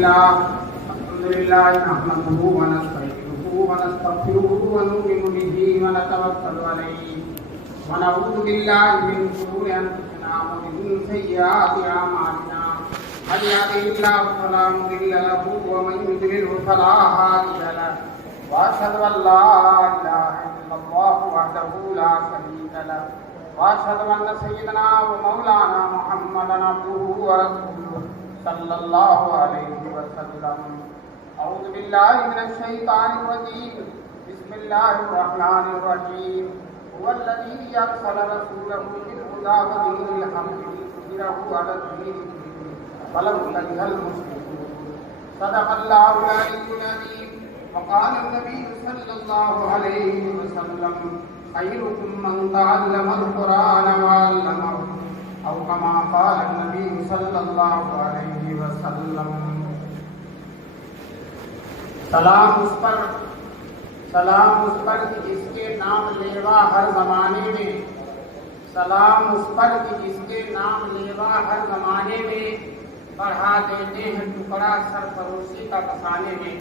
لله الحمد لله نحمده ونستعينه ونستغفره ونؤمن به ونتوكل عليه ونعوذ بالله من شرور انفسنا ومن سيئات اعمالنا من يهده الله فلا مضل له ومن يضلل فلا هادي له واشهد ان لا اله الا الله وحده لا شريك له واشهد ان سيدنا ومولانا محمدا عبده ورسوله صلى الله عليه وسلم. اعوذ بالله من الشيطان الرجيم. بسم الله الرحمن الرحيم. هو الذي ارسل رسوله بالهدى ودين الحق ليظهره على الدين كله ولو كره المشركون. صدق الله العلي العظيم. وقال النبي صلى الله عليه وسلم خيركم من تعلم القرآن وعلمه أو كما قال النبي صلى الله عليه وسلم. سلام اس پر کہ جس کے نام لیوا ہر زمانے میں، سلام اس پر کہ جس کے نام لیوا ہر زمانے میں بڑھا دیتے ہیں ٹکڑا سرفروشی کا بسانے میں.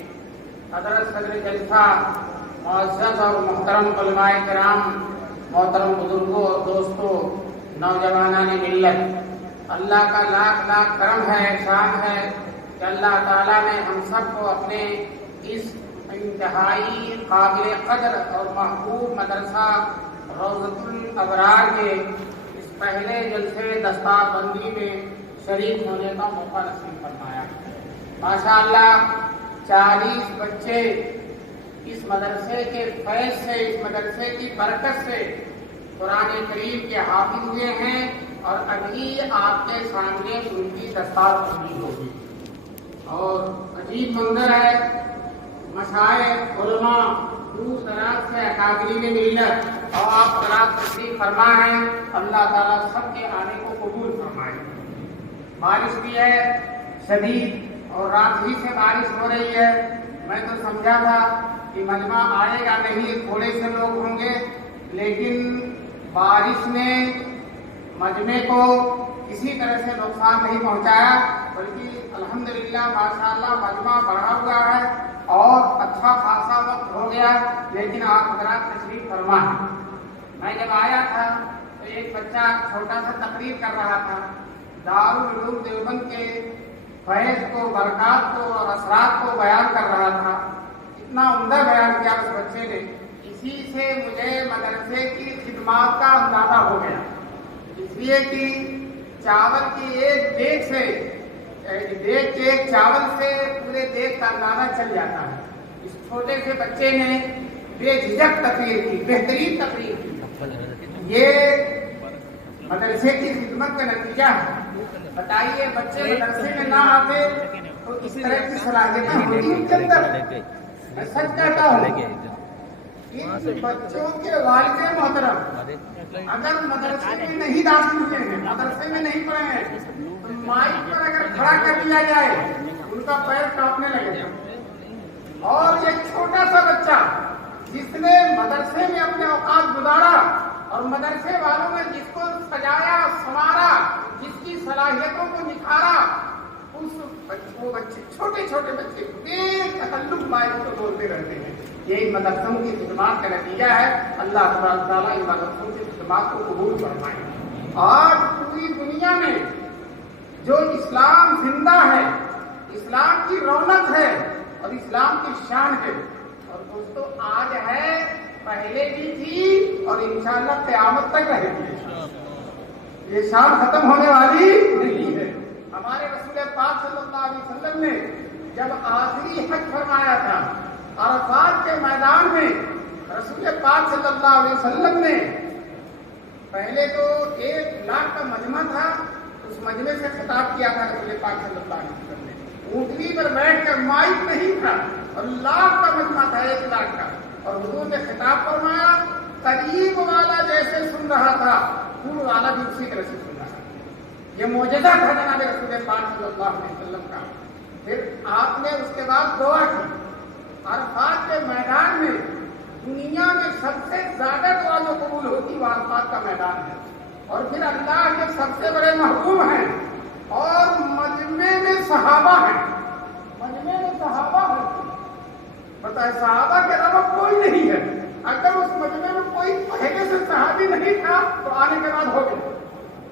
حضرت صدر جلسہ، معزز اور محترم علماء کرام، محترم بزرگوں اور دوستوں، نوجوانان ملت، اللہ کا لاکھ لاکھ کرم ہے، احسان ہے کہ اللہ تعالیٰ نے ہم سب کو اپنے اس انتہائی قابل قدر اور محبوب مدرسہ روضۃ الابرار کے اس پہلے جلسے دستار بندی میں شریک ہونے کا موقع نصیب فرمایا. ماشاءاللہ 40 بچے اس مدرسے کے فیض سے، اس مدرسے کی برکت سے قرآن کریم کے حافظ ہوئے ہیں اور ابھی آپ کے سامنے ان کی دستار بندی ہوگی. اور عجیب منظر ہے، مشائخ، علماء دور دراز سے اکابرین ملت اور آپ حضرات تشریف فرما ہیں. اللہ تعالیٰ سب کے آنے کو قبول فرمائے. بارش بھی ہے شدید اور رات ہی سے بارش ہو رہی ہے. میں تو سمجھا تھا کہ مجمع آئے گا نہیں، تھوڑے سے لوگ ہوں گے، لیکن بارش نے مجمع کو کسی طرح سے نقصان نہیں پہنچایا، بلکہ الحمدللہ ماشاءاللہ مجمع بڑھا ہوا ہے اور اچھا خاصا وقت ہو گیا. لیکن آپ حضرات تشریف فرما ہیں. میں جب آیا تھا تو ایک بچہ چھوٹا سا تقریر کر رہا تھا، دارالعلوم دیوبند کے فیض کو، برکات کو اور اثرات کو بیان کر رہا تھا. اتنا عمدہ بیان کیا اس بچے نے، اسی سے مجھے مدرسے کی خدمات کا اندازہ ہو گیا. اس لیے کہ چاول کی ایک دیگ سے، دیگ کے ایک چاول سے پورے دیگ کا اندازہ چل جاتا ہے. اس چھوٹے سے بچے نے بے جھجک تقریر کی، بہترین تقریر کی. یہ مدرسے کی خدمت کا نتیجہ ہے. بتائیے بچے مدرسے میں نہ آتے تو اس طرح کی صلاحیتیں ہوتی ان کے اندر. میں سچ کہتا ہوں، ان بچوں کے والد محترم اگر مدرسے میں نہیں داخل ہوئے ہیں، مدرسے میں نہیں پڑھے ہیں، تو مائک پر اگر کھڑا کر دیا جائے ان کا پیر کانپنے لگے گا. اور یہ چھوٹا سا بچہ جس نے مدرسے میں اپنے اوقات گزارا اور مدرسے والوں نے جس کو سجایا، سنوارا، جس کی صلاحیتوں کو نکھارا، وہ بچے، چھوٹے چھوٹے بچے بے تکلف مائک کو بولتے رہتے ہیں. یہی مدرسوں کی خدمات کا نتیجہ ہے. اللہ تبارک تعالیٰ ان مدرسوں کی خدمات کو قبول فرمائے. آج پوری دنیا میں جو اسلام زندہ ہے، اسلام کی رونق ہے اور اسلام کی شان ہے. اور دوستو آج ہے، پہلے بھی تھی اور انشاءاللہ قیامت تک رہے گی. یہ شان ختم ہونے والی نہیں ہے. ہمارے رسول پاک صلی اللہ علیہ وسلم نے جب آخری حج فرمایا تھا عرفات کے میدان میں، رسول پاک صلی اللہ علیہ وسلم نے پہلے تو 1 لاکھ کا مجمع تھا، اس مجمع سے خطاب کیا تھا. رسول پاک صلی اللہ علیہ وسلم نے اونٹنی پر بیٹھ کر، مائک نہیں تھا اور لاکھ کا مجمع تھا، 1 لاکھ کا، اور حضور نے خطاب فرمایا. قریب والا جیسے سن رہا تھا، دور والا بھی اسی طرح سے سن رہا تھا. یہ معجزہ تھا جناب رسول پاک صلی اللہ علیہ وسلم کا. پھر آپ نے اس کے بعد دعا کی. عرفات کے میدان میں دنیا میں سب سے زیادہ دعا جو قبول ہوتی وہ عرفات کا میدان ہے. اور پھر اللہ کے سب سے بڑے محبوب ہیں اور مجمع میں صحابہ ہیں. صحابہ ہیں. بتائے صحابہ کے علاوہ کوئی نہیں ہے. اگر اس مجمع میں کوئی پہلے سے صحابی نہیں تھا تو آنے کے بعد ہو گئے.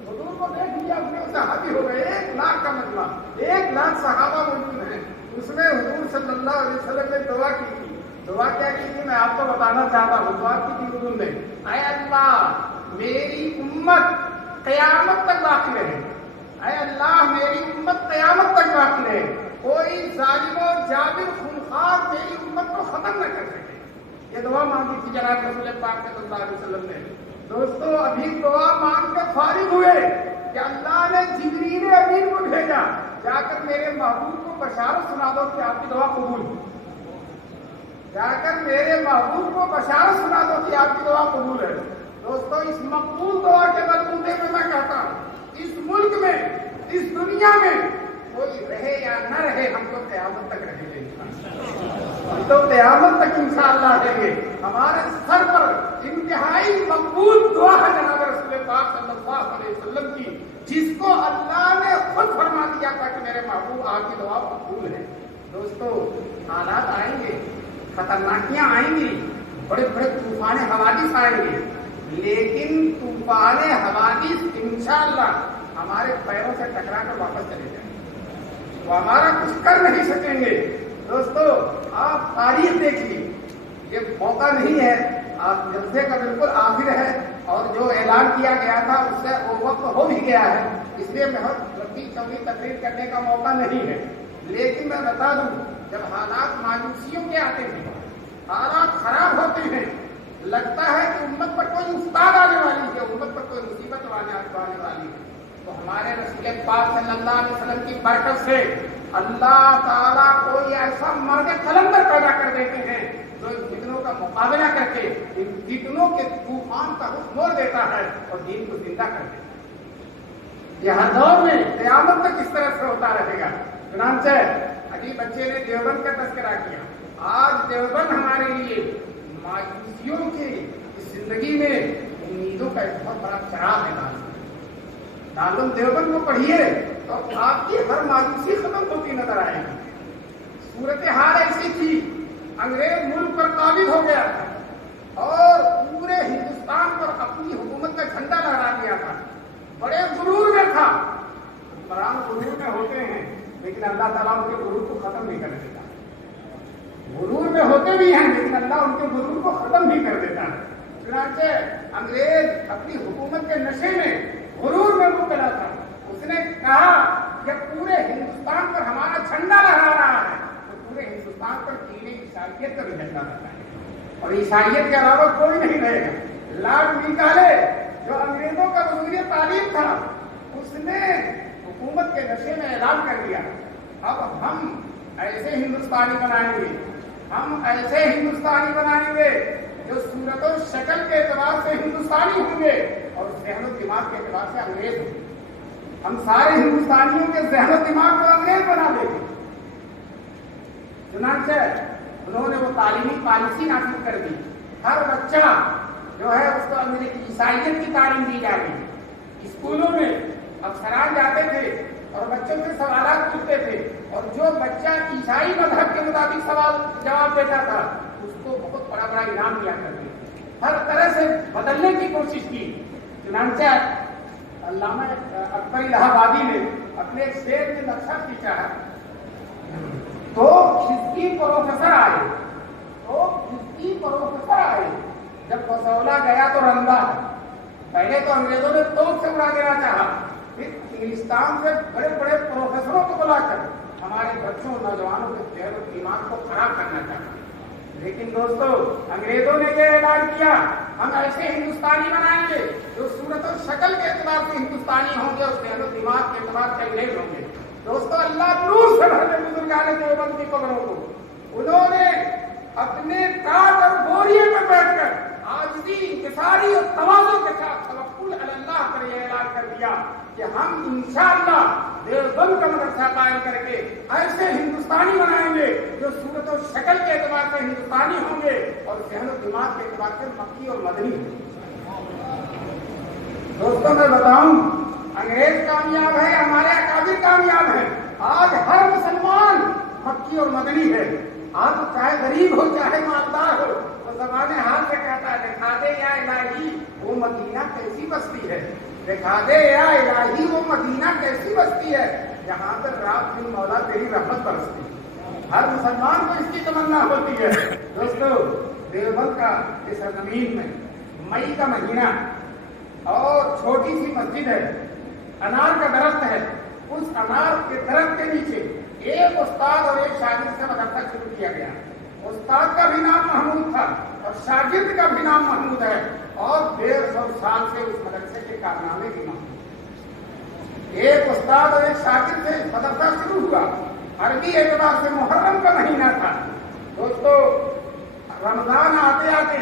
حضور کو دیکھ لیا اپنے صحابی ہو گئے. 1,00,000 کا مجمع, 1,00,000 صحابہ موجود ہیں. اس میں حضور صلی اللہ علیہ وسلم نے دعا کی تھی. دعا کیا کی تھی میں آپ کو بتانا چاہتا ہوں. دعا کی تھی حضور نے, اے اللہ میری امت قیامت تک باقی رہے. اے اللہ میری امت قیامت تک باقی رہے. کوئی ظالم و جابر خونخوار میری امت کو ختم نہ کر سکے. یہ دعا مانگی تھی جناب رسول پاک صلی اللہ علیہ وسلم نے. دوستو ابھی دعا مانگ کر فارغ ہوئے کہ اللہ نے جبریل امین کو بھیجا, جا کر میرے محبوب کو بشارت سنا دو کہ آپ کی دعا قبول. جا کر میرے محبوب کو بشارت سنا دو کہ آپ کی دعا قبول ہے. دوستو اس مقبول دعا کے بلبوتے میں میں کہتا ہوں اس ملک میں اس دنیا میں کوئی رہے یا نہ رہے ہم تو قیامت تک رہیں گے. ہم تو قیامت تک انشاءاللہ رہیں گے. ہمارے سر پر انتہائی مقبول دعا ہے جناب رسول پاک صلی اللہ علیہ وسلم کی, جس کو اللہ نے خود فرما دیا تھا کہ میرے محبوب آپ کی دعا مقبول ہے. دوستو حالات آئیں گے, خطرناکیاں آئیں گی, بڑے بڑے طوفان حوادث آئیں گے, لیکن طوفان حوادث انشاءاللہ ہمارے پیروں سے ٹکرا کر واپس چلے جائیں گے. وہ ہمارا کچھ کر نہیں سکیں گے. دوستو آپ تاریخ دیکھیے, یہ موقع نہیں ہے, آپ جلسے کا بالکل آخر ہے اور جو اعلان کیا گیا تھا اس سے وہ وقت ہو بھی گیا ہے, اس لیے بہت لمبی چوڑی تقریر کرنے کا موقع نہیں ہے. لیکن میں بتا دوں جب حالات مایوسیوں کے آتے ہیں, حالات خراب ہوتے ہیں, لگتا ہے کہ امت پر کوئی استاد آنے والی ہے, امت پر کوئی مصیبت آنے والی ہے, تو ہمارے رسول پاک صلی اللہ علیہ وسلم کی برکت سے اللہ تعالیٰ کوئی ایسا مرد قلندر پیدا کر دیتے ہیں جو ان فتنوں کا مقابلہ کر کے ان فتنوں کے طوفان کا رخ موڑ دیتا ہے اور دین کو زندہ کر دیتا ہے. یہ ہر دور میں قیامت تک اس طرح سے ہوتا رہے گا. چنانچہ ابھی بچے نے دیوبند کا تذکرہ کیا. آج دیوبند ہمارے لیے مایوسیوں کی زندگی میں امیدوں کا ایک بہت بڑا چراغ ہے. دارالعلوم دیوبند کو پڑھیے تو آپ کی ہر مایوسی ختم ہوتی نظر آئے گی. صورتحال ایسی تھی, انگریز ملک پر قابض ہو گیا تھا اور پورے ہندوستان پر اپنی حکومت کا جھنڈا لہرا دیا تھا. بڑے غرور میں تھا. حکمران غرور میں ہوتے ہیں لیکن اللہ تعالیٰ ان کے غرور کو ختم نہیں کر دیتا. غرور میں ہوتے بھی ہیں لیکن اللہ ان کے غرور کو ختم نہیں کر دیتا ہے. چنانچہ انگریز اپنی حکومت کے نشے میں غرور میں مبتلا تھا. اس نے کہا کہ پورے ہندوستان پر ہمارا جھنڈا لہرا رہا ہے تو پورے ہندوستان پر دین عیسائیت کا بھی جھنڈا لہرا ہے اور عیسائیت کے علاوہ کوئی نہیں رہے گا. لارڈ میکالے جو انگریزوں کا وزیر تعلیم تھا, اس نے حکومت کے نشے میں اعلان کر دیا اب ہم ایسے ہندوستانی بنائیں گے, ہم ایسے ہندوستانی بنائیں گے جو صورت و شکل کے اعتبار سے ہندوستانی ہوں گے اور ذہن و دماغ کے اعتبار سے انگریز ہوں گے. ہم سارے ہندوستانیوں کے ذہن و دماغ کو انگریز بنا دیں گے. چنانچہ انہوں نے وہ تعلیمی پالیسی نافذ کر دی. ہر بچہ جو ہے اس کو عیسائیت کی تعلیم دی جا رہی. اسکولوں میں افسران جاتے تھے اور بچوں سے سوالات پوچھتے تھے اور جو بچہ عیسائی مذہب کے مطابق سوال جواب دیتا تھا اس کو بہت بڑا بڑا انعام دیا کرتے تھے. ہر طرح سے بدلنے کی کوشش کی. چنانچہ علامہ اکبر الہ آبادی نے اپنے ایک شعر میں نقشہ کھینچا ہے. تو کھسکی پروفیسر آئے جب بسولا گیا تو رندا. پہلے تو انگریزوں نے توپ سے اڑا دینا چاہا, پھر انگلستان سے بڑے بڑے پروفیسروں کو بلا کر ہمارے بچوں نوجوانوں کے ذہن و دماغ کو خراب کرنا چاہا. لیکن دوستو انگریزوں نے یہ اعلان کیا ہم ایسے ہندوستانی بنائیں گے جو صورت و شکل کے اعتبار سے ہندوستانی ہوں گے اور ذہن و دماغ کے اعتبار سے انگریز ہوں گے. دوستو اللہ نور سے بھر دے بزرگان دیوبند کی قبروں کو. انہوں نے اپنے ٹاٹ اور بوریے میں بیٹھ کر عاجزی, انکساری اور تواضع کے ساتھ توکل علی اللہ پر یہ اعلان کر دیا کہ ہم انشاءاللہ دیوبند کا مدرسہ قائم کر کے ایسے ہندوستانی بنائیں گے جو صورت و شکل کے اعتبار سے ہندوستانی ہوں گے اور ذہن و دماغ کے اعتبار سے مکی اور مدنی ہوں گے. دوستوں میں بتاؤں انگریز کامیاب ہے, ہمارے اکابر کامیاب ہیں. آج ہر مسلمان مکی اور مدنی ہے. آپ چاہے غریب ہو چاہے مالدار ہو وہ زبان حال سے کہتا ہے دکھا دے یا الہی وہ مدینہ کیسی بستی ہے, دکھا دے یا الہی وہ مدینہ کیسی بستی ہے جہاں پر رات دن مولا تیری رحمت برستی. ہر مسلمان کو اس کی تمنا ہوتی ہے. دوستو دیوبند کا اس زمین میں مئی کا مہینہ اور چھوٹی سی مسجد ہے, انار کا درخت ہے, اس انار کے درخت کے نیچے ایک استاد اور ایک شاگرد سے مدرسہ شروع کیا گیا. استاد کا بھی نام محمود تھا اور شاگرد کا بھی نام محمود ہے اور 150 سال سے اس مدرسے کے کارنامے بھی محمود. ایک استاد اور ایک شاگرد سے مدرسہ شروع ہوا. عربی اعتبار سے محرم کا مہینہ تھا. دوستو رمضان آتے آتے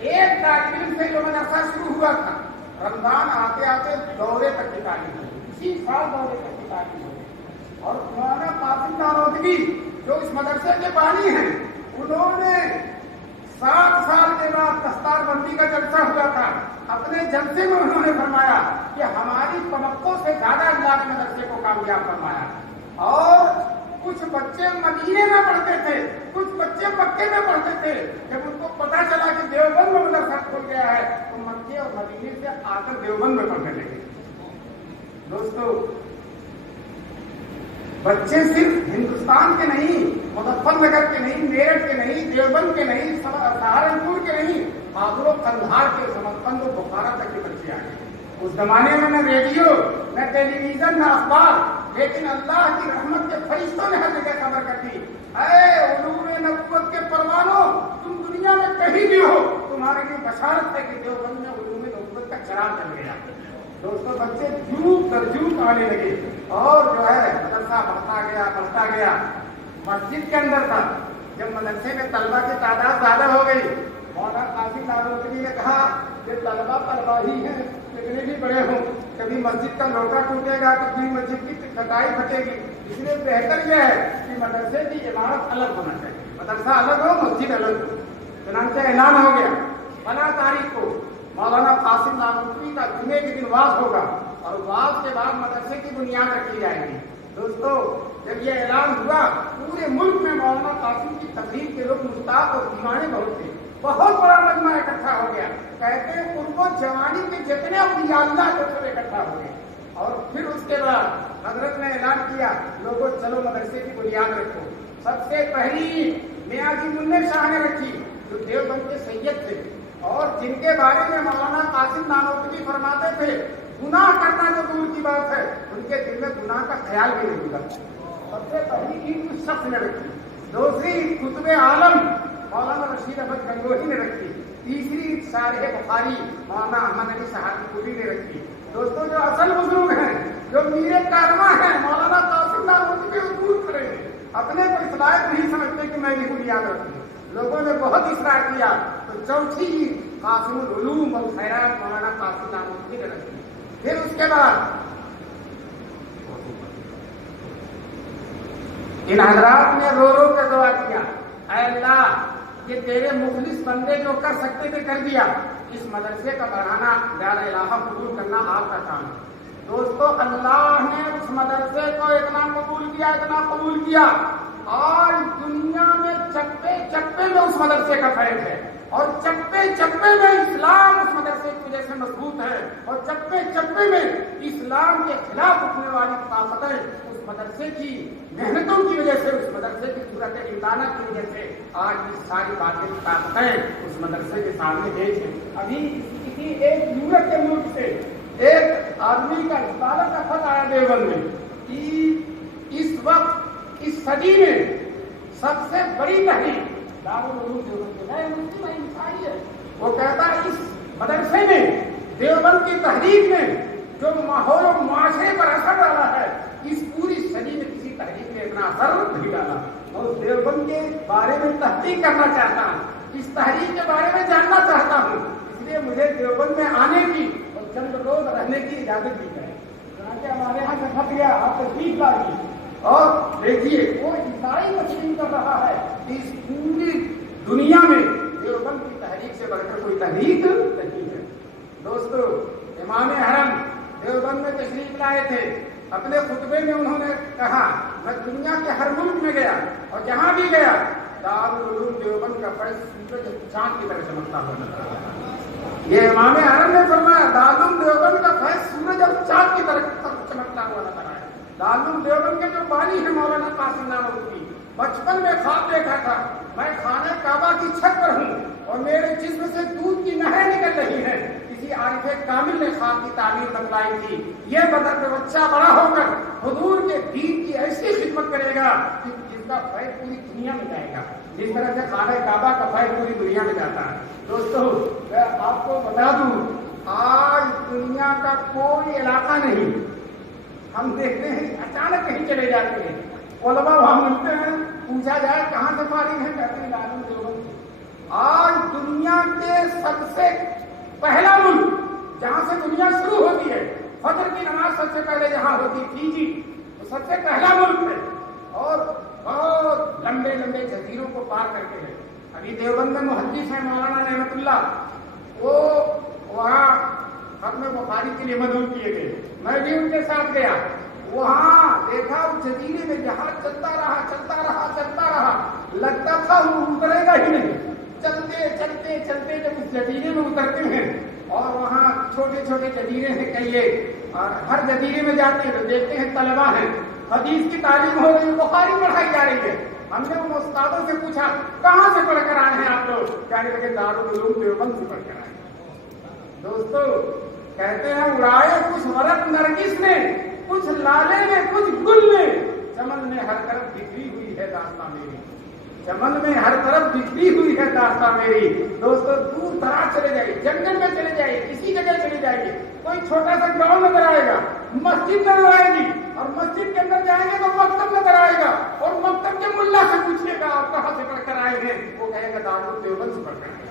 ایک تعلیم سے جو مدرسہ شروع ہوا تھا, رمضان آتے آتے دورے تک کی تعلیم ہوئی, اسی سال دورے تک کی تعلیم ہوئی. اور مولانا قاسم نانوتوی جو اس مدرسے کے بانی ہیں, انہوں نے 7 سال کے بعد دستار بندی کا جلسہ ہوا تھا. اپنے جلسے میں انہوں نے فرمایا کہ ہماری توقع سے زیادہ اللہ نے مدرسے کو کامیاب فرمایا. اور کچھ بچے مدینے میں پڑھتے تھے, کچھ بچے مکے میں پڑھتے تھے. جب ان کو پتا چلا کہ دیوبند میں مدرسہ کھل گیا ہے تو مکے اور مدینے سے آ کر دیوبند میں پڑھنے لگے. دوستو بچے صرف ہندوستان کے نہیں, مظفر نگر کے نہیں, میرٹھ کے نہیں, دیوبند کے نہیں, سہارنپور کے نہیں, بہادر و قندھار کے, سمرقند و بخارا تک کے بچے آ گئے. اس زمانے میں نہ ریڈیو نہ ٹیلی ویژن نہ اخبار, لیکن اللہ کی رحمت کے فرشتوں نے ہر جگہ خبر کر دی, اے علوم نبوت کے پروانوں, تم دنیا میں کہیں بھی ہو تمہارے لیے بشارت ہے کہ دیوبند میں علوم نبوت کا چراغ جل گیا. دوستوں بچے جھوٹ در جھوٹ آنے لگے اور جو ہے مدرسہ بڑھتا گیا. مسجد کے اندر تھا. جب مدرسے میں طلبہ کی تعداد زیادہ ہو گئی, مولانا قاسم نانوتوی نے کہا کہ طلبہ ہی ہیں, کتنے بھی بڑے ہوں, کبھی مسجد کا لوٹا ٹوٹے گا, کبھی مسجد کی کٹائی پھٹے گی, اس لیے بہتر یہ ہے کہ مدرسے کی عمارت الگ ہونا چاہیے, مدرسہ الگ ہو مسجد الگ ہو. چنانچہ اعلان ہو گیا 15 تاریخ کو مولانا قاسم نانوتوی کا جمعے کے دن واز ہوگا اور واز کے بعد مدرسے کی بنیاد رکھی جائے گی. دوستو جب یہ اعلان ہوا پورے ملک میں مولانا قاسم کی تقریر کے لوگ مشتاق اور دیوانے بہت تھے. بہت بڑا مجمع اکٹھا ہو گیا. کہتے ہیں ان کو جوانی کے جتنے اولیاء اللہ کے سب اکٹھا ہو گئے. اور پھر اس کے بعد حضرت نے اعلان کیا, لوگوں چلو مدرسے کی بنیاد رکھو. سب سے پہلی میاں جی منع شاہ نے رکھی جو دیوبند کے سید تھے اور جن کے بارے میں مولانا قاسم نانوتوی فرماتے تھے گناہ کرنا جو دور کی بات ہے, ان کے دل میں گناہ کا خیال بھی نہیں ہوتا. سب سے پہلی چیز اس شخص نے رکھی. دوسری قطب عالم مولانا رشید احمد گنگوہی نے رکھی. تیسری شارح بخاری مولانا احمد علی سہارنپوری نے رکھی. دوستوں جو اصل بزرگ ہیں, جو میرے کارواں ہیں, مولانا قاسم نانوتوی کو دور کرے ہیں, اپنے کو اس لائق نہیں سمجھتے کہ میں یہ بنیاد رکھوں. لوگوں نے بہت اصرار کیا تو چوتھی قاسم العلوم والخیرات مولانا قاسم نانوتوی نے رکھی. پھر اس کے بعد ان حضرات نے رو رو کر دعا کیا, اے اللہ یہ تیرے مخلص بندے جو کر سکتے تھے کر دیا, اس مدرسے کا بڑھانا دار الہٰ قبول کرنا آپ کا کام ہے. دوستو اللہ نے اس مدرسے کو اتنا قبول کیا اور دنیا میں چپے چپے میں اس مدرسے کا فیض ہے اور چپے چپے میں اسلام اس مدرسے کی وجہ سے مضبوط ہے اور چپے چپے میں اسلام کے خلاف اٹھنے والی طاقتیں اس مدرسے کی محنتوں کی وجہ سے, اس مدرسے کی صورت امکانات کی وجہ سے آج یہ ساری باتیں طاقتیں اس مدرسے کے سامنے پیش ہیں. ابھی کسی ایک یورپ کے ملک سے ایک آدمی کا رسالہ کا خط آیا دیوبند میں کہ اس وقت اس صدی میں سب سے بڑی تحریک دارالعلوم دیوبند کے نئے مفتی میں انسانی ہے. وہ کہتا ہے اس مدرسے میں دیوبند کی تحریک میں جو ماحول و معاشرے پر اثر ڈالا ہے, اس پوری صدی میں کسی تحریک نے اتنا اثر نہیں ڈالا. اور دیوبند کے بارے میں تحقیق کرنا چاہتا ہوں, اس تحریک کے بارے میں جاننا چاہتا ہوں, اس لیے مجھے دیوبند میں آنے کی اور چند روز رہنے کی اجازت دی جائے. ہمارے یہاں سے پھنس گیا, آپ تشریف لائی اور دیکھیے وہ عیسائی تسلیم کر رہا ہے کہ اس پوری دنیا میں دیوبند کی تحریک سے بڑھ کر کوئی تحریک نہیں ہے. دوستو امام حرم دیوبند میں تشریف لائے تھے. اپنے خطبے میں انہوں نے کہا میں دنیا کے ہر ملک میں گیا اور جہاں بھی گیا دارالعلوم دیوبند کا فیض سورج چاند کی طرح چمکتا ہوا نظر آیا۔ یہ امام حرم نے فرمایا دارالعلوم دیوبند کا فیض سورج اور چاند کی طرح چمکتا ہوا نظر آیا۔ دارالعلوم دیوبند کے جو بانی ہیں مولانا قاسم نانوتوی، بچپن میں خواب دیکھا تھا میں خانہ کعبہ کی چھت پر ہوں اور میرے جسم سے دودھ کی نہریں نکل رہی ہیں۔ کسی عارف کامل نے خواب کی تعبیر بتلائی تھی، یہ بچہ بڑا ہو کر حضور کے دین کی ایسی خدمت کرے گا کہ جس کا فیض پوری دنیا میں جائے گا، جس طرح سے خانہ کعبہ کا فیض پوری دنیا میں جاتا ہے۔ دوستو میں آپ کو بتا دوں آج دنیا کا کوئی علاقہ نہیں، ہم دیکھتے ہیں اچانک کہیں چلے جاتے ہیں، علماء وہاں ملتے ہیں، پوچھا جائے کہاں سے فارغ ہیں، کہتے ہیں دارالعلوم دیوبند۔ آج دنیا کے سب سے پہلا ملک جہاں سے دنیا شروع ہوتی ہے، فجر کی نماز سب سے پہلے جہاں ہوتی تھی جی وہ سب سے پہلا ملک ہے اور بہت لمبے لمبے جزیروں کو پار کر کے ہے۔ ابھی دیوبند میں محدث ہیں مولانا نعمت اللہ، وہ وہاں ختم بخاری کے لیے مدعو کیے گئے، میں بھی ان کے ساتھ گیا، وہاں دیکھا اس جزیرے میں جہاز چلتا رہا، لگتا تھا وہ اترے گا ہی نہیں۔ چلتے جب اس جزیرے میں اترتے ہیں اور وہاں چھوٹے چھوٹے جزیرے ہیں کئی، اور ہر جزیرے میں جاتے ہیں تو دیکھتے ہیں طلبا ہیں، حدیث کی تعلیم ہو رہی ہے، بخاری پڑھائی جا رہی ہے۔ ہم نے ان استادوں سے پوچھا کہاں سے پڑھ کر آئے ہیں آپ لوگ؟ کہنے لگے دارالعلوم دیوبند سے پڑھ کر آئے ہیں۔ دوستو کہتے ہیں اڑائے کچھ ورق نرگس نے، کچھ لالے میں کچھ گل میں، چمن میں ہر طرف بکھری ہوئی ہے داستان میری، چمن میں ہر طرف بکھری ہوئی ہے داستان میری۔ دوستو دور دراز چلے جائیے، جنگل میں چلے جائیے، کسی جگہ چلے جائیے، کوئی چھوٹا سا گراؤنڈ نظر آئے گا، مسجد نظر آئے گی، اور مسجد کے اندر جائیں گے تو مکتب نظر آئے گا، اور مکتب کے ملا سے پوچھیے گا آپ کہاں سے پڑھ کر آئے ہیں، وہ کہے گا دارالعلوم دیوبند سے پڑھ کر آئے ہیں۔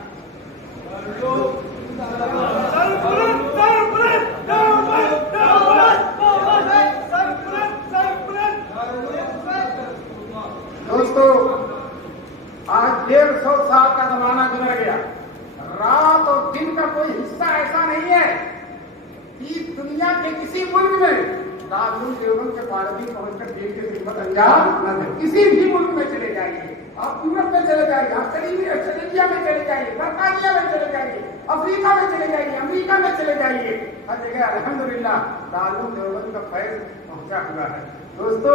دوستو آج 150 سال کا زمانہ گزر گیا، رات اور دن کا کوئی حصہ ایسا نہیں ہے کہ دنیا کے کسی ملک میں دارالعلوم دیوبند کے طالبین پہنچ کر دین کی خدمت انجام نہ دے۔ کسی بھی ملک میں چلے جائیے، آپ یورپ میں چلے جائیے، آپ آسٹریلیا میں چلے جائیے، برطانیہ میں چلے جائیے، افریقہ میں چلے جائیے، امریکہ میں چلے جائیے، ہر جگہ الحمدللہ دارالعلوم دیوبند کا فیض پہنچا ہوا ہے۔ دوستو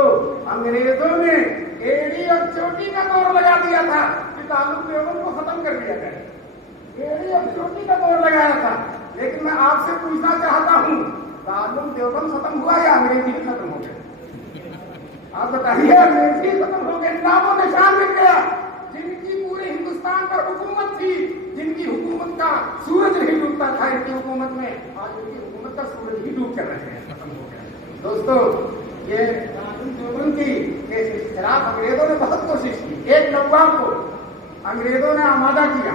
انگریزوں نے ایڑی اور چوٹی کا دور لگا دیا تھا کہ دارالعلوم دیوبند کو ختم کر دیا جائے، ایڑی اور چوٹی کا دور لگایا تھا، لیکن میں آپ سے پوچھنا چاہتا ہوں دارالعلوم دیوبند ختم ہوا یا انگریزی ختم ہو گئے؟ آپ بتائیے، انگریزی ختم ہو گئے، نام و نشان مل گیا، جن کی پورے ہندوستان پر حکومت تھی، جن کی حکومت کا سورج نہیں ڈوبتا تھا ان کی حکومت میں، آج ان کی حکومت کا سورج ہی ڈوب کر رہے ہیں، ختم ہو گیا۔ دوستو یہ دارالعلوم دیوبند کے خلاف انگریزوں نے بہت کوشش کی، ایک نواب کو انگریزوں نے آمادہ کیا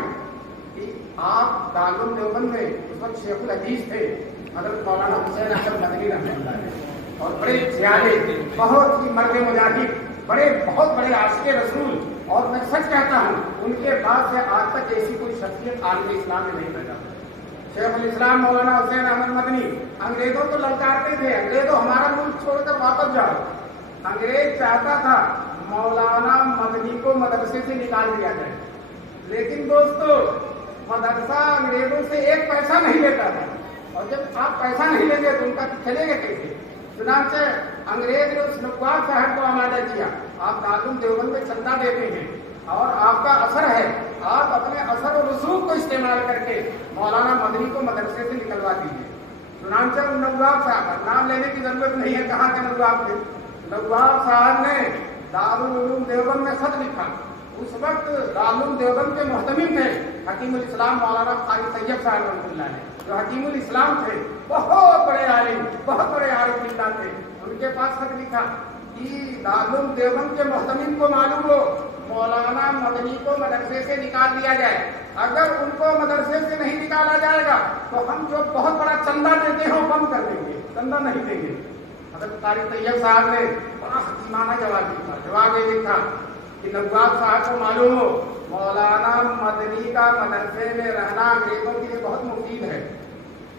کہ آپ دارالعلوم دیوبند میں اس وقت شیخ الحدیث تھے حضرت مولانا حسین احمد مدنی رحمۃ اللہ علیہ، اور بڑے سیالے، بہت ہی مرد مجاہد، بہت بڑے عاشق رسول، اور میں سچ کہتا ہوں ان کے بعد سے آج تک ایسی کوئی شخصیت عالم اسلام میں نہیں پیدا ہوئی۔ شیخ الاسلام مولانا حسین احمد مدنی انگریزوں تو للکارتے تھے، انگریزوں ہمارا ملک چھوڑ کر واپس جاؤ، انگریز چاہتا تھا مولانا مدنی کو مدرسے سے نکال دیا جائے، لیکن دوستو مدرسہ انگریزوں سے ایک پیسہ نہیں لیتا تھا، اور جب آپ پیسہ نہیں لیں گے تو ان کا چلے گا کیسے؟ چنانچہ انگریز نے اس نواب صاحب کو آمادہ کیا، آپ دارالعلوم دیوبند میں چندہ دیتے ہیں اور آپ کا اثر ہے، آپ اپنے اثر و رسوخ کو استعمال کر کے مولانا مدنی کو مدرسے سے نکلوا دیجیے۔ چنانچہ ان نواب صاحب، نام لینے کی ضرورت نہیں ہے کہاں کے نواب تھے، نواب صاحب نے دارالعلوم دیوبند میں خط لکھا۔ اس وقت دارالعلوم دیوبند کے محتمم تھے حکیم الاسلام مولانا قاری طیب صاحب رحمۃ اللہ علیہ، جو حکیم الاسلام تھے، بہت بڑے عالم، بہت بڑے عارف باللہ تھے۔ ان کے پاس خط لکھا کہ دارالعلوم دیوبند کے محتمم کو معلوم ہو مولانا مدنی کو مدرسے سے نکال دیا جائے، اگر ان کو مدرسے سے نہیں نکالا جائے گا تو ہم جو بہت بڑا چندہ دیتے ہیں وہ بند کر دیں گے، چندہ نہیں دیں گے۔ حضرت قاری طیب صاحب نے بڑا حکیمانہ جواب دیا، جواب یہ لکھا کہ نواب صاحب کو معلوم ہو مولانا مدنی کا مدرسے میں رہنا انگریزوں کے لیے بہت مفید ہے،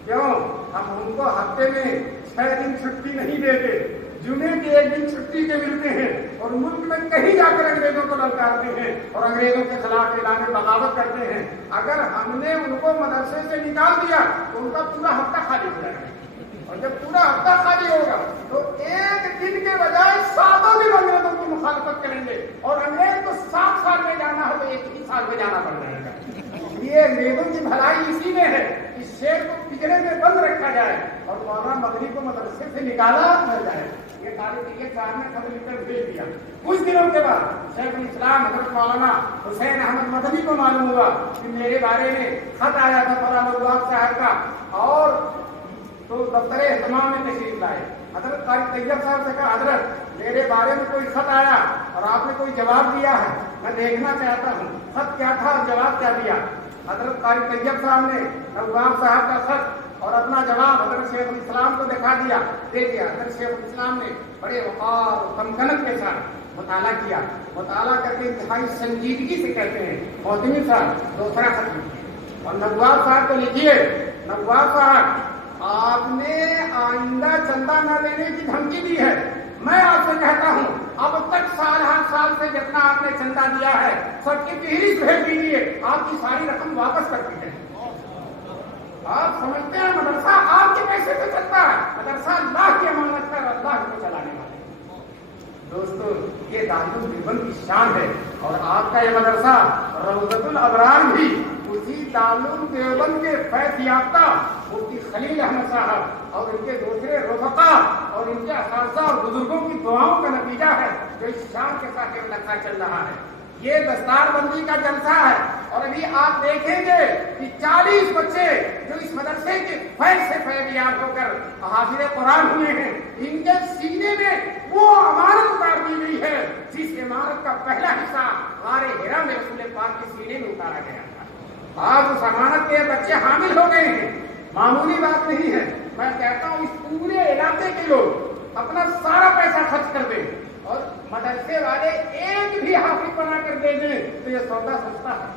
کیوں؟ ہم ان کو ہفتے میں 6 دن چھٹی نہیں دیتے، جمعے کے ایک دن چھٹی کے ملتے ہیں اور ملک میں کہیں جا کر انگریزوں کو للکارتے ہیں اور انگریزوں کے خلاف اعلان بغاوت کرتے ہیں. اگر ہم نے ان کو مدرسے سے نکال دیا تو ان کا پورا ہفتہ خالی ہو جائے گا, اور جب پورا ہفتہ خالی ہوگا تو ایک دن کے بجائے 7 دن انگریزوں کی مخالفت کریں گے, اور انگریز کو 7 سال میں جانا ہو تو 1 ہی سال میں جانا پڑ جائے گا. یہ انگریزوں کی بھلائی اسی میں ہے کہ شیر کو پنجرے میں بند رکھا جائے اور مولانا مدنی کو مدرسے سے نکالا نہ جائے. یہ تاریخ صاحب نے خط لکھ کر بھیج دیا. کچھ دنوں کے بعد شیخ الاسلام حضرت مولانا حسین احمد مدنی کو معلوم ہوا کہ میرے بارے میں خط آیا تھا فلاں نواب صاحب کا, اور تو دفتر اہتمام میں تشریف لائے. حضرت قاری طیب صاحب سے کہا حضرت میرے بارے میں کوئی خط آیا اور آپ نے کوئی جواب دیا ہے, میں دیکھنا چاہتا ہوں خط کیا تھا اور جواب کیا دیا. حضرت قاری طیب صاحب نے نواب صاحب کا خط اور اپنا جواب حضرت شیخ الاسلام کو دکھا دیا. دیکھیے حضرت شیخ الاسلام نے بڑے وقار اور تمکنت کے ساتھ مطالعہ کیا. مطالعہ کر کے انتہائی سنجیدگی سے کہتے ہیں موسمی صاحب دوسرا خط لکھیے اور نواب صاحب کو لکھیے, نواب صاحب آپ نے آئندہ چندہ نہ لینے کی دھمکی دی ہے. میں آپ سے کہتا ہوں اب تک سال ہر سال سے جتنا آپ نے چندہ دیا ہے سب کی فہرست بھیج دیجیے, آپ کی ساری رقم واپس کر دی ہے. آپ سمجھتے ہیں مدرسہ آپ کے پیسے سے چلتا ہے, مدرسہ اللہ کی امانت ہے, اللہ کو چلانے والے. دوستو یہ دارالعلوم دیوبند کی شان ہے, اور آپ کا یہ مدرسہ روضۃ الابرار بھی اسی دارالعلوم دیوبند کے فیض یافتہ مفتی خلیل احمد صاحب اور ان کے دوسرے رفقا اور ان کے اساتذہ اور بزرگوں کی دعاؤں کا نتیجہ ہے جو اس شان کے ساتھ یہ مدرسہ چل رہا ہے. یہ دستار بندی کا جلسہ ہے, اور ابھی آپ دیکھیں گے کہ 40 بچے جو اس مدرسے کے فیض سے فیضیاب ہو کر حافظ قرآن ہوئے ہیں, ان کے سینے میں وہ امانت اتار دی گئی ہے جس امانت کا پہلا حصہ غار حرا میں رسول پاک کے سینے میں اتارا گیا تھا. آج اس امانت کے بچے حامل ہو گئے ہیں, معمولی بات نہیں ہے. میں کہتا ہوں اس پورے علاقے کے لوگ اپنا سارا پیسہ خرچ کر دیں اور مدرسے والے ایک بھی حافظ بنا کر دے دیں تو یہ سودا سستا ہے.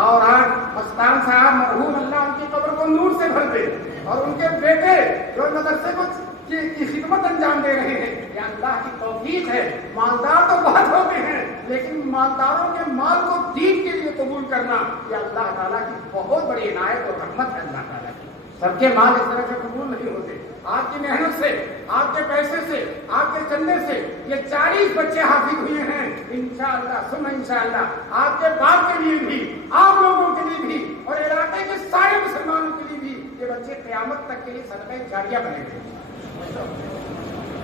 اور آج مستان صاحب مرحوم اللہ ان کی قبر کو نور سے بھر دے, اور ان کے بیٹے جو مدرسے کو کی خدمت انجام دے رہے ہیں, یہ اللہ کی توفیق ہے. مالدار تو بہت ہوتے ہیں لیکن مالداروں کے مال کو دین کے لیے قبول کرنا یہ اللہ تعالیٰ کی بہت بڑی عنایت اور رحمت ہے. اللہ تعالیٰ کی سب کے مال اس طرح سے قبول نہیں ہوتے. آپ کی محنت سے, آپ کے پیسے سے, آپ کے چندے سے یہ 40 بچے حافظ ہوئے ہیں. انشاءاللہ ثم انشاءاللہ آپ کے باپ کے لیے بھی, آپ لوگوں کے لیے بھی, اور علاقے کے سارے مسلمانوں کے لیے بھی یہ بچے قیامت تک کے لیے صدقہ جاریہ بنے گے.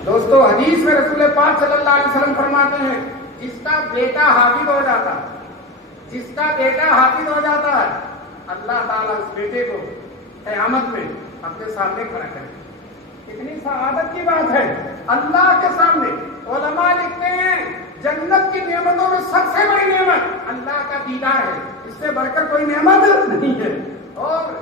دوستو حدیث میں رسول پاک صلی اللہ علیہ وسلم فرماتے ہیں جس کا بیٹا حافظ ہو جاتا ہے, جس کا بیٹا حافظ ہو جاتا ہے, اللہ تعالیٰ اس بیٹے کو قیامت میں اپنے سامنے کھڑا کرے. کتنی سعادت کی بات ہے. اللہ کے سامنے علماء لکھتے ہیں جنت کی نعمتوں میں سب سے بڑی نعمت اللہ کا دیدار ہے, اس سے بڑھ کر کوئی نعمت نہیں ہے. اور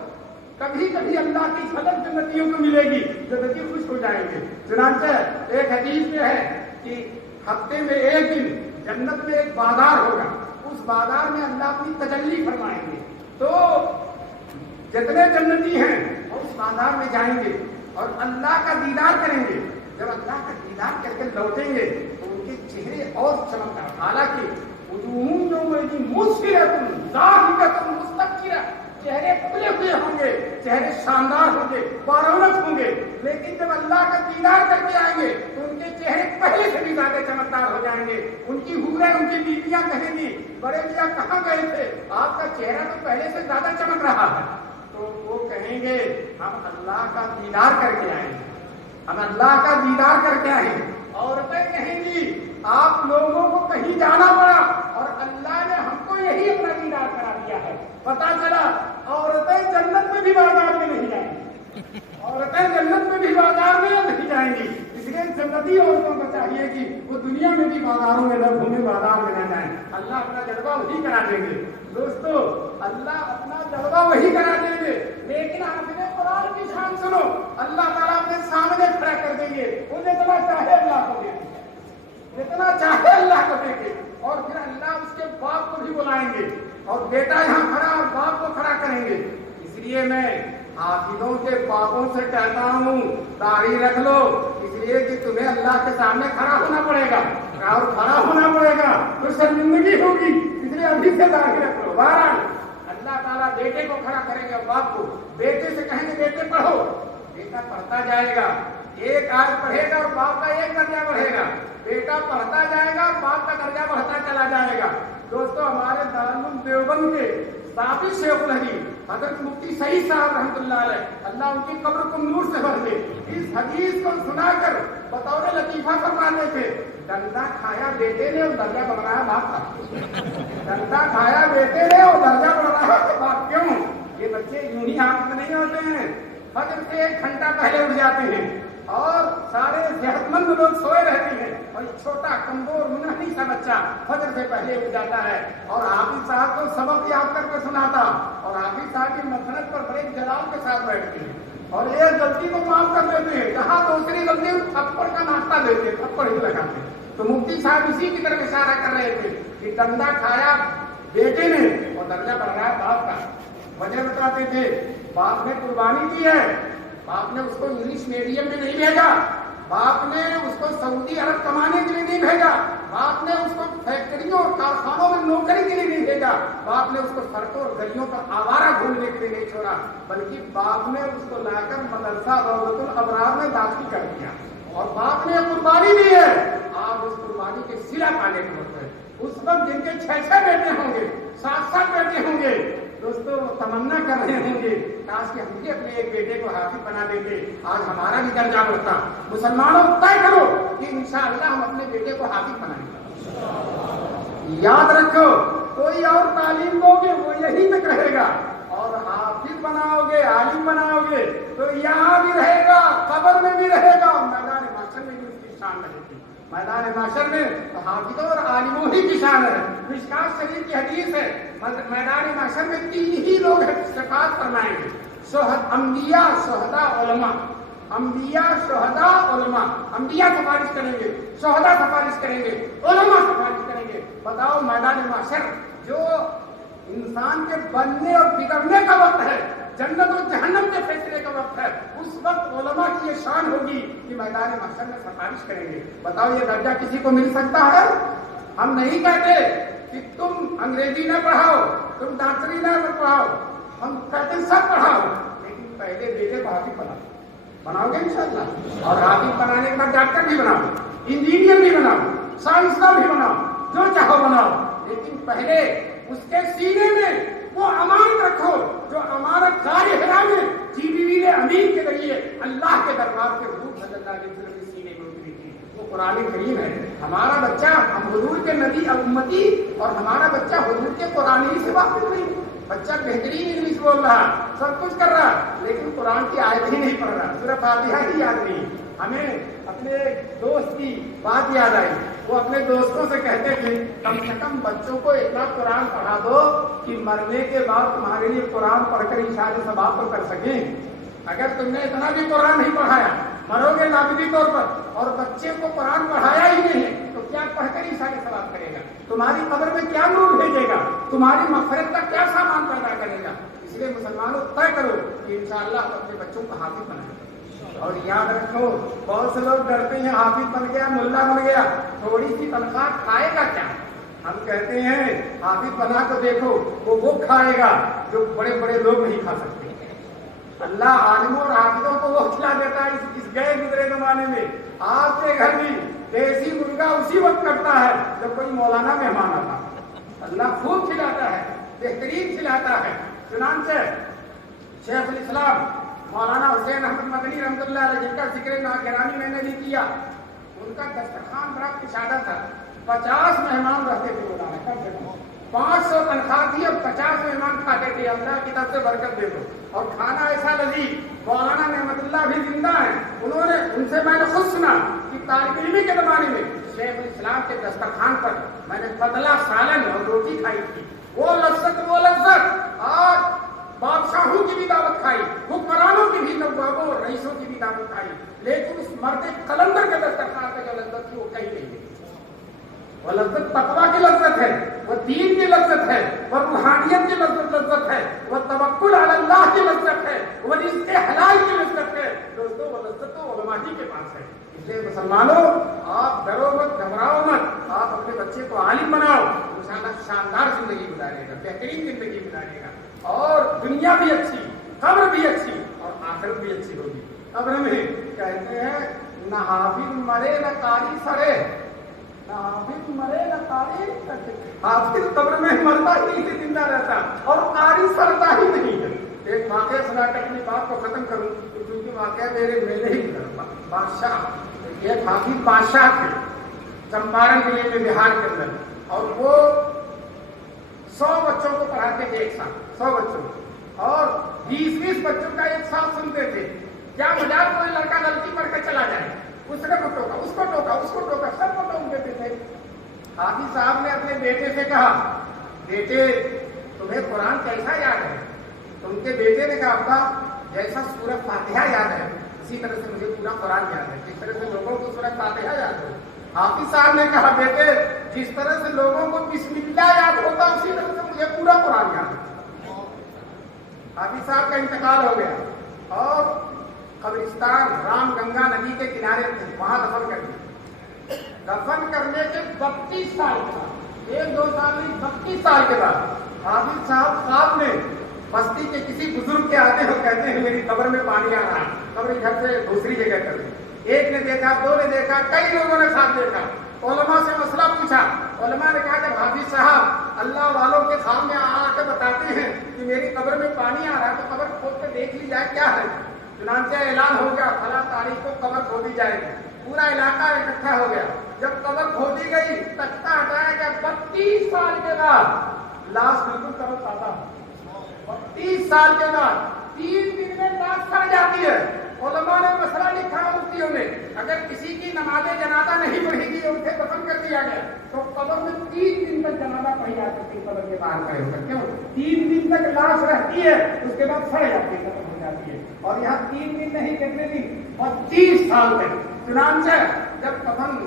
کبھی کبھی اللہ کی جھلک جنتیوں کو ملے گی, جنتی خوش ہو جائیں گے. چنانچہ ایک حدیث میں ہے کہ ہفتے میں ایک دن جنت میں ایک بازار ہوگا, اس بازار میں اللہ اپنی تجلی فرمائیں گے. تو جتنے جنتی ہیں وہ اس بازار میں جائیں گے اور اللہ کا دیدار کریں گے. جب اللہ کا دیدار کر کے لوٹیں گے تو ان کے چہرے اور چمکدار, حالانکہ وجوہ جو مسفرۃ ضاحکۃ مستبشرہ, چہرے کھلے ہوئے ہوں گے, چہرے شاندار ہوں گے, بارونق ہوں گے, لیکن جب اللہ کا دیدار کر کے آئیں گے تو ان کے چہرے پہلے سے بھی زیادہ چمکدار ہو جائیں گے. ان کی حوریں, ان کی بیویاں کہیں گی بڑے میاں کہاں گئے تھے, آپ کا چہرہ تو پہلے سے زیادہ چمک رہا ہے. تو وہ کہیں گے ہم اللہ کا دیدار کر کے آئے, ہم اللہ کا دیدار کر کے آئے. عورتیں کہیں گی آپ لوگوں کو کہیں جانا پڑا اور اللہ نے ہم کو یہی اپنا دیدار کرا دیا ہے. پتا چلا عورتیں جنت میں بھی بازار میں نہیں جائیں گی, عورتیں جنت میں بھی بازار میں نہیں جائیں گی. اس لیے جنتی عورتوں کو چاہیے کہ وہ دنیا میں بھی بازاروں میں نہ گھومیں, بازار میں نہ جائیں. اللہ اپنا جلوہ وہی کرا دیں گے. دوستو اللہ اپنا جلوہ وہی کرا دیں گے, لیکن حافظ قرآن کی شان سنو, اللہ تعالیٰ اپنے سامنے کھڑا کر دیں گے. وہ جتنا چاہے اللہ کو دیں گے, جتنا چاہے اللہ کو دیں گے, اور پھر اللہ اس کے باپ کو بھی بلائیں گے اور بیٹا یہاں کھڑا اور باپ کو کھڑا کریں گے. اس لیے میں حافظوں کے باپوں سے کہتا ہوں داڑھی رکھ لو, اس لیے لیے کہ تمہیں اللہ کے سامنے کھڑا ہونا پڑے گا اور کھڑا ہونا پڑے گا تو شرمندگی ہوگی، اس لیے ابھی سے داخلہ کرو۔ بہرحال اللہ تعالیٰ بیٹے کو کھڑا کریں گے، باپ کو بیٹے سے کہیں گے بیٹے پڑھو، بیٹا پڑھتا جائے گا، ایک آیت پڑھے گا اور باپ کا ایک درجہ بڑھے گا، بیٹا پڑھتا جائے گا اور باپ کا درجہ بڑھتا چلا جائے گا۔ دوستو ہمارے دارالعلوم دیوبند کے سابق شیخ الحدیث حضرت مفتی سعید صاحب رحمۃ اللہ علیہ، اللہ ان کی قبر کو نور سے بھر دے، اس حدیث کو سنا کر بطور لطیفہ فرماتے تھے، ڈنڈا کھایا بیٹے نے اور درجہ بڑھایا باپ کا، ڈنڈا کھایا بیٹے نے اور درجہ بڑھایا باپ۔ کیوں؟ یہ بچے یوں ہی ہاتھ میں نہیں ہوتے ہیں، فجر سے 1 گھنٹہ پہلے اٹھ جاتے ہیں اور سارے صحت مند لوگ سوئے رہتے ہیں، اور ایک چھوٹا کمزور منحنی سا بچہ فجر سے پہلے اٹھ جاتا ہے اور حافظ صاحب کو سبق یاد کر کے سناتا، اور حافظ صاحب کی مسند پر بڑے جلال کے ساتھ بیٹھتے ہیں اور ایک غلطی کو معاف کر دیتے ہیں، جہاں دوسری غلطی تھپڑ کا ناشتہ دیتے، تھپڑ ہی لگاتے۔ تو مفتی صاحب اسی کی طرف اشارہ کر رہے تھے کہ ڈنڈا کھایا بیٹے نے اور درجہ بڑھایا باپ کا۔ وجہ بتاتے تھے، باپ نے قربانی کی ہے، باپ نے اس کو انگلش میڈیم میں نہیں بھیجا، باپ نے اس کو سعودی عرب کمانے کے لیے نہیں بھیجا، باپ نے اس کو فیکٹریوں اور کارخانوں میں نوکری کے لیے نہیں بھیجا، باپ نے اس کو سڑکوں اور گلیوں پر آوارہ گھومنے کے لیے نہیں چھوڑا، بلکہ باپ نے اس کو لا کر مدرسہ روضۃ الابرار میں داخل کر دیا، اور باپ نے قربانی دی ہے۔ آپ اس قربانی کے صلہ پانے کے وقت ہے، اس وقت جن کے 6 بیٹے ہوں گے، 7 بیٹے ہوں گے، دوستو تمنا کر رہے ہوں گے کاش کہ ہم بھی اپنے ایک بیٹے کو حافظ بنا دیتے، آج ہمارا بھی درجہ بڑھتا۔ مسلمانوں طے کرو کہ انشاءاللہ ہم اپنے بیٹے کو حافظ بنائیں گے۔ یاد رکھو، کوئی اور تعلیم دو گے وہ یہیں تک رہے گا، اور حافظ بناؤ گے، عالم بناؤ گے تو یہاں بھی رہے گا، قبر میں بھی رہے گا، اور میدان محشر میں بھی اس کی شان رہے گی۔ میدان محشر میں حافظوں اور عالموں ہی کی شان ہے۔ مشکات شریف کی حدیث ہے، میدان محشر میں 3 ہی لوگ شفاعت فرمائیں گے، انبیاء، شہداء، علماء۔ انبیاء، شہداء، علماء۔ انبیاء سفارش کریں گے، شہداء سفارش کریں گے، علماء سفارش کریں گے۔ بتاؤ میدان محشر جو انسان کے بننے اور بگڑنے کا وقت ہے، جنت اور جہنم کے فیصلے کا وقت ہے، اس وقت علماء کی یہ شان ہوگی کہ میدان محشر میں سفارش کریں گے۔ بتاؤ یہ درجہ کسی کو مل سکتا ہے؟ ہم نہیں کہتے کہ تم انگریزی نہ پڑھاؤ، تم ڈاکٹری نہ پڑھاؤ، ہم کہتے ہیں سب پڑھاؤ، لیکن پہلے بیٹے کو حافظ بناؤ گے انشاءاللہ، اور حافظ بنانے کے بعد ڈاکٹر بھی بناؤ، انجینئر بھی بناؤ، سائنسداں بھی بناؤ، جو چاہو بناؤ، لیکن پہلے اس کے سینے میں وہ امانت رکھو جو امانت ظاہرہ میں جبریل امین کے ذریعے اللہ کے دربار کے حضور صلی اللہ علیہ وسلم کے سینے میں اتری تھی، وہ قرآن کریم ہے۔ ہمارا بچہ ہم حضور کے نبی امتی، اور ہمارا بچہ حضور کے قرآن ہی سے واقف نہیں۔ بچہ بہترین انگلش بول رہا، سب کچھ کر رہا، لیکن قرآن کی آیت ہی نہیں پڑھ رہا، صرف فاتحہ ہی یاد نہیں۔ ہمیں اپنے دوست کی بات یاد آئی، وہ اپنے دوستوں سے کہتے تھے کم سے کم بچوں کو اتنا قرآن پڑھا دو کہ مرنے کے بعد تمہارے لیے قرآن پڑھ کر اشارے ثواب پر کر سکیں۔ اگر تم نے اتنا بھی قرآن نہیں پڑھایا، مرو گے لازمی طور پر، اور بچے کو قرآن پڑھایا ہی نہیں تو کیا پڑھ کر اشارے ثواب کرے گا؟ تمہاری قبر میں کیا نور بھیجے گا؟ تمہاری مغفرت کا کیا سامان پیدا کرے گا؟ اس لیے مسلمانوں طے کرو کہ انشاءاللہ اپنے بچوں کو حافظ بنائیں۔ اور یاد رکھو، بہت سے لوگ ڈرتے ہیں حافظ بن گیا، ملا بن گیا، تھوڑی سی تنخواہ کھائے گا کیا؟ ہم کہتے ہیں حافظ بنا تو دیکھو، وہ کھائے گا جو بڑے بڑے لوگ نہیں کھا سکتے۔ اللہ عالموں اور حافظوں کو وہ کھلا دیتا ہے اس گئے گزرے زمانے میں۔ آپ کے گھر بھی دیسی مرغا اسی وقت کرتا ہے جب کوئی مولانا مہمان آتا، اللہ خوب کھلاتا ہے، بہترین کھلاتا ہے۔ چنانچہ شیخ الاسلام مولانا حسین احمد مدنی رحمۃ اللہ علیہ، جن کا ذکر گرامی میں نے بھی کیا، ان کا دسترخوان بڑا کشادہ تھا، 50 مہمان رہتے تھے مولانا، کم سے کم 500 تنخواہ تھی اور 50 مہمان کھاتے تھے، اللہ کی طرف سے برکت دے دو، اور کھانا ایسا لذیذ۔ مولانا نعمت اللہ بھی زندہ ہیں، ان سے میں نے خود سنا کہ طالب علمی کے زمانے میں شیخ الاسلام کے دسترخوان پر میں نے پتلا سالن اور روٹی کھائی تھی، وہ لذت آج بادشاہوں کی بھی دعوت کھائی، حکمرانوں کی بھی، نوابوں اور رئیسوں کی بھی دعوت کھائی، لیکن اس مرد قلندر کے دسترخوان کا جو لذت تھی وہ کہیں نہیں ہے۔ وہ لذت تقویٰ کی لذت ہے، وہ دین کی لذت ہے، وہ روحانیت کی لذت ہے، وہ توکل علی اللہ کی لذت ہے، وہ رزق حلال کی لذت ہے۔ دوستو وہ عزت تو علماء ہی کے پاس ہے. اس لیے مسلمانوں آپ ڈرو مت, گھبراؤ مت, آپ اپنے بچے کو عالم بناؤ, انشاءاللہ شاندار زندگی گزارے گا, بہترین زندگی گزارے گا, اور دنیا بھی اچھی, قبر بھی اچھی, اور آخرت بھی اچھی ہوگی. قبر میں کہتے ہیں نہ حافظ مرے نہ قاری سڑے, نہ حافظ مرے نہ قاری سڑے. حافظ قبر میں مرتا ہی نہیں, زندہ رہتا, اور قاری سڑتا ہی نہیں ہے. ایک واقعہ سنا کر اپنی بات کو ختم کروں, کیونکہ واقعہ میرے ہی بادشاہ, ایک حافظ بادشاہ تھے چمپارن ضلع میں بہار کے اندر, اور وہ 100 بچوں کو پڑھاتے تھے ایک ساتھ, 100 بچوں, اور 20 بچوں کا ایک ساتھ سنتے تھے. کیا مجال کوئی لڑکا غلطی پڑھ کے چلا جائے, اس نے کو ٹوکا, اس کو ٹوکا, اس کو ٹوکا, سب کو ٹوک دیتے تھے. حافظ صاحب نے اپنے بیٹے سے کہا, بیٹے تمہیں قرآن کیسا یاد ہے؟ تو ان کے بیٹے نے کہا ابا جیسا سورۃ فاتحہ یاد ہے اسی طرح سے مجھے پورا قرآن یاد ہے. جس طرح سے لوگوں کو سورۃ فاتحہ یاد ہے. حافظ صاحب نے کہا بیٹے جس طرح سے لوگوں کو بسم اللہ یاد ہوتا اسی طرح سے مجھے پورا قرآن یاد ہے. حافظ صاحب کا انتقال ہو گیا, اور قبرستان رام گنگا ندی کے کنارے تھے, وہاں دفن کر دیا. دفن کرنے کے 32 سال کے بعد, 1-2 سال نہیں 32 سال کے بعد حافظ صاحب خواب میں بستی کے کسی بزرگ کے آتے ہیں, کہتے ہیں میری قبر میں پانی آ رہا ہے, قبر گھر سے دوسری جگہ کر دی. ایک نے دیکھا, 2 نے دیکھا, کئی لوگوں نے ساتھ دیکھا. علماء سے مسئلہ پوچھا, علماء نے کہا جب حافظ صاحب اللہ والوں کے خواب میں آ کے بتاتے ہیں کہ میری قبر میں پانی آ رہا ہے تو قبر کھود کے دیکھ لی جائے کیا ہے. چنانچہ اعلان ہو گیا فلاں تاریخ کو قبر کھودی جائے گی. پورا علاقہ اکٹھا ہو گیا. جب قبر کھودی گئی, تختہ ہٹایا گیا, 32 سال کے بعد لاش بالکل قبر تازہ. 32 سال کے بعد 3 دن میں لاش سڑ جاتی ہے. علماء نے مسئلہ لکھا مفتیوں نے, اگر کسی کی نماز جنازہ نہیں پڑھی گئی, اسے دفن کر دیا گیا تو قبر میں 3 دن تک جنازہ پڑھی جا سکتی, قبر کے باہر کھڑے ہو کر. کیوں 3 دن تک لاش رہتی ہے, اس کے بعد سڑ جاتی ہے, ختم ہو جاتی ہے. اور یہاں 3 دن نہیں, کتنے دن, 25 سال تک. چنانچہ جب کفن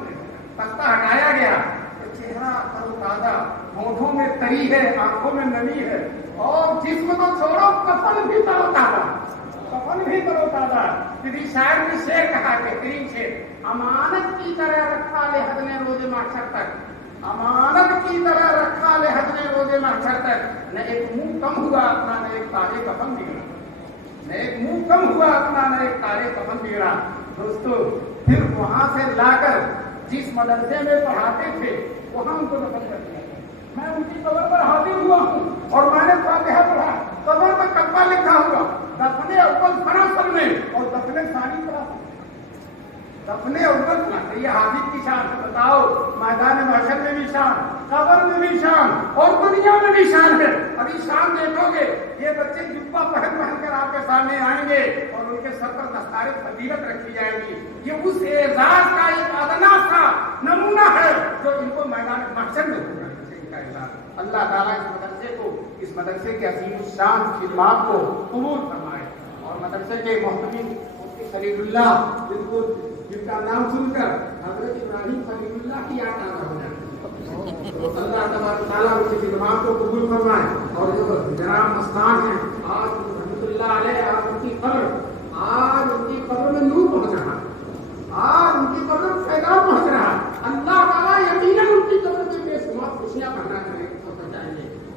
تختہ ہٹایا گیا تو چہرہ تر و تازہ, ہونٹوں میں تری ہے, آنکھوں میں نمی ہے, اور جسم کو چھوڑو کفن بھی تر و تازہ, کفن بھی تر و تازہ. کسی شاعر نے شعر کہا کہ کریم شعر, امانت کی طرح رکھا لحد نے روز محشر تک, امانت کی طرح رکھا لحد نے روز محشر تک, نہ ایک منہ کم ہوا اپنا, نہ ایک تارے کفن بگڑا, نہ ایک منہ کم ہوا اپنا, نہ ایک تارے کفن بگڑا. دوستو پھر وہاں سے لا کر جس مدرسے میں پڑھاتے تھے وہاں ان کو دفن کر دیا. میں ان کی قبر پر حاضر ہوا ہوں, اور میں نے فاتحہ پڑھا, قبر پر کتبہ لکھا ہوا, دفن اول فنا سب میں, اور دفن ثانی پڑھا, دفن اول فنا. یہ حافظ کی شان ہے. بتاؤ میدان محشر میں بھی شان, قبر میں بھی شان, اور دنیا میں بھی شان ہے. ابھی شان دیکھو گے, یہ بچے جبہ پہن کر آپ کے سامنے آئیں گے, اور ان کے سر پر دستار فضیلت رکھی جائے گی. یہ اس اعزاز کا ایک ادنا سا نمونہ ہے جو ان کو میدان محشر میں ہوگا. اللہ تعالیٰ اس مدرسے کے عظیم الشان خدمات کو قبول فرمائے, اور مدرسے کے محتمین مفتی خلیل اللہ جن کا نام سن کر حضرت ابراہیم خلیل اللہ کی یاد تازہ ہو جائے. اللہ تعالیٰ ان کی خدمات کو قبول فرمائے. اور جو جناب مستان ہیں آج رحمۃ اللہ علیہ, آج ان کی قبر میں نور پہنچ رہا, آج ان کی قبر میں پیغام پہنچ رہا. اللہ تعالیٰ یقیناً ان کی قبر میں بے شمار خوشیاں بھرنا چاہیں گے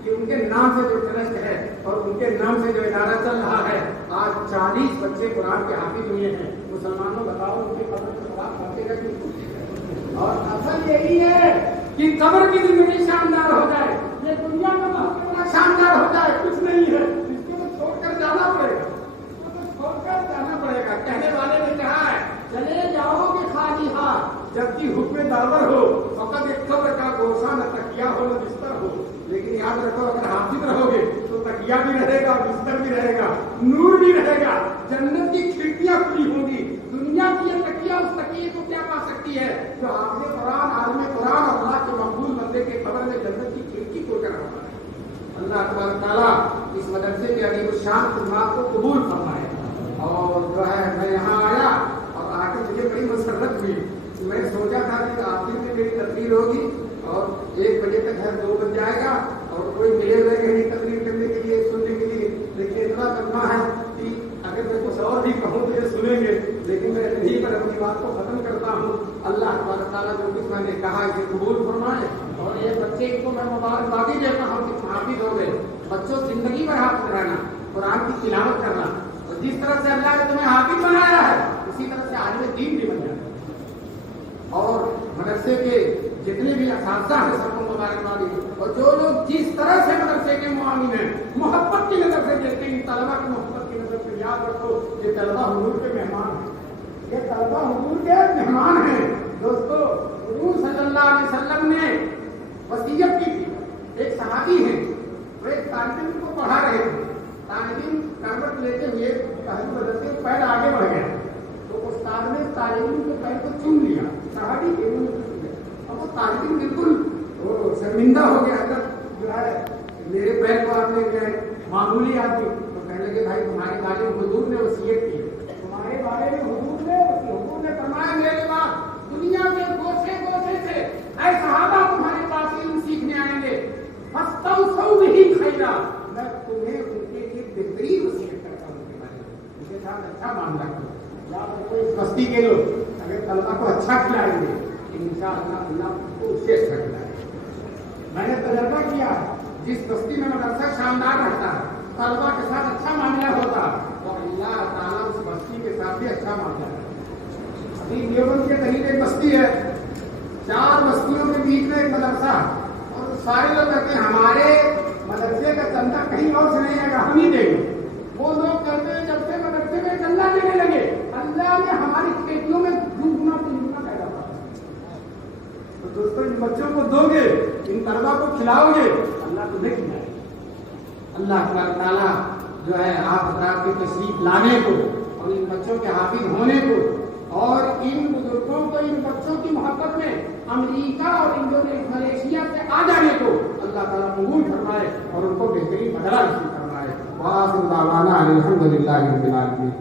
کہ ان کے نام سے جو ٹرسٹ ہے اور ان کے نام سے جو ادارہ چل رہا ہے, آج 40 بچے قرآن کے حافظ ہوئے ہیں. مسلمانوں بتاؤ ان کی قبر میں ثواب پہنچے گا کہ نہیں؟ اور اصل یہی ہے کہ قبر کی زندگی شاندار ہو جائے, یہ دنیا کا بہت شاندار ہو جائے, کچھ نہیں ہے. اس کو تو چھوڑ کر جانا پڑے گا, اس کو تو چھوڑ کر جانا پڑے گا. کہنے والے نے کہا ہے چلے جاؤ گے خالی ہاتھ, جبکہ حکم داور ہو, فقط ایک قبر کا گوشہ نہ تکیہ ہو نہ بستر ہو. لیکن یاد رکھو اگر حافظ رہو گے تو تکیہ بھی رہے گا, بستر بھی رہے گا, نور بھی رہے گا, جنت کی کھڑکیاں کھلی ہوں گی. دنیا کی یہ تکیہ اس تکیے کو کیا پا سکتی ہے جو حافظ قرآن, عالم قرآن, اللہ کے مقبول بندے کے قبر میں جنت کی کھڑکی کھول کر رہا ہے. اللہ تبارک تعالیٰ اس مدرسے کے عظیم الشان خدمات کو قبول فرمائے. اور جو ہے میں یہاں آیا اور آ کے مجھے بڑی مسرت ہوئی. میں سوچا تھا کہ آخر میں میری تقریر ہوگی اور 1 بجے تک ہے, 2 بج جائے گا, اور کوئی ملے ہوئے کہ نہیں تقریر کرنے کے لیے, سننے کے لیے. لیکن اتنا کرنا ہے کہ اگر میں کچھ اور بھی کہوں تو یہ سنیں گے, لیکن میں بات کو ختم کرتا ہوں. اللہ تبارک تعالیٰ جو کچھ میں نے کہا اسے قبول فرمائے. اور یہ بچے کو میں مبارکبادی دیتا ہوں کہ حافظ ہو گئے. بچوں زندگی بھر حافظ رہنا, قرآن کی تلاوت کرنا, اور جس طرح سے اللہ نے تمہیں حافظ بنایا ہے اسی طرح سے عالم دین بھی بن جانا. اور مدرسے کے جتنے بھی اساتذہ ہیں سب کو مبارکبادی. اور جو لوگ جس طرح سے مدرسے کے معاون ہیں محبت کی نظر سے دیکھتے ہیں, طلبا کی محبت کی نظر سے یاد رکھو یہ طلبا حضور کے مہمان ہیں. یہ طلبا حضور کے مہمان ہیں. دوستو, حضور صلی اللہ علیہ وسلم نے وصیت کی تھی. ایک صحابی ہیں, وہ ایک طالب علم کو پڑھا رہے تھے. طالب علم کروٹ لیتے ہوئے پہلے مدرسے پیر آگے بڑھ گیا تو استاد نے طالب علم کے پیر کو چوم لیا. صحابی کے منہ میں اب وہ طالب علم بالکل شرمندہ ہو گیا. اگر جو ہے میرے پیر کو آپ نے معمولی آدمی تو کہنے لگے بھائی تمہارے بارے میں حضور نے وصیت کی, تمہارے بارے میں حضور نے فرمایا میرے بعد دنیا کے گوشے گوشے سے اے صحابہ تمہارے پاس علم سیکھنے آئیں گے. فاستوصوا به خیرا, میں تمہیں ان کے لیے بہترین وصیت کرتا ہوں. ان کے بارے میں ان کے ساتھ اچھا معاملہ کرو. یاد رکھو اس بستی کے لوگ اگر طلبا کو اچھا کھلائیں گے انشاءاللہ اللہ کو اس سے اچھا کھلائے گا. میں نے تجربہ کیا, جس بستی میں مدرسہ شاندار رہتا ہے, طلبا کے ساتھ اچھا معاملہ ہوتا تو اللہ تعالیٰ اس بستی کے ساتھ بھی اچھا معاملہ کرتا. ابھی دیوبند کے قریب ایک بستی ہے, 4 بستیوں کے بیچ میں ایک مدرسہ, اور سارے لوگ کہتے ہیں ہمارے مدرسے کا چندہ کہیں اور سے نہیں آئے گا, ہم ہی دیں گے. وہ لوگ کہتے ہیں جب سے مدرسے میں چندہ دینے لگے اللہ نے ہماری کھیتیوں میں ڈوبنا پینا پیدا کر. تو دوستوں ان بچوں کو دو گے, ان طلبا کو کھلاؤ گے, اللہ تمہیں کھلائے. اللہ تعالیٰ جو ہے آپ حضرات کی تشریف لانے کو اور ان بچوں کے حافظ ہونے کو اور ان بزرگوں کو ان بچوں کی محبت میں امریکہ اور ملیشیا سے آ جانے کو اللہ تعالیٰ قبول فرمائے اور ان کو بہترین بدلہ نصیب فرمائے. وآخر دعوانا الحمد للہ رب العالمین.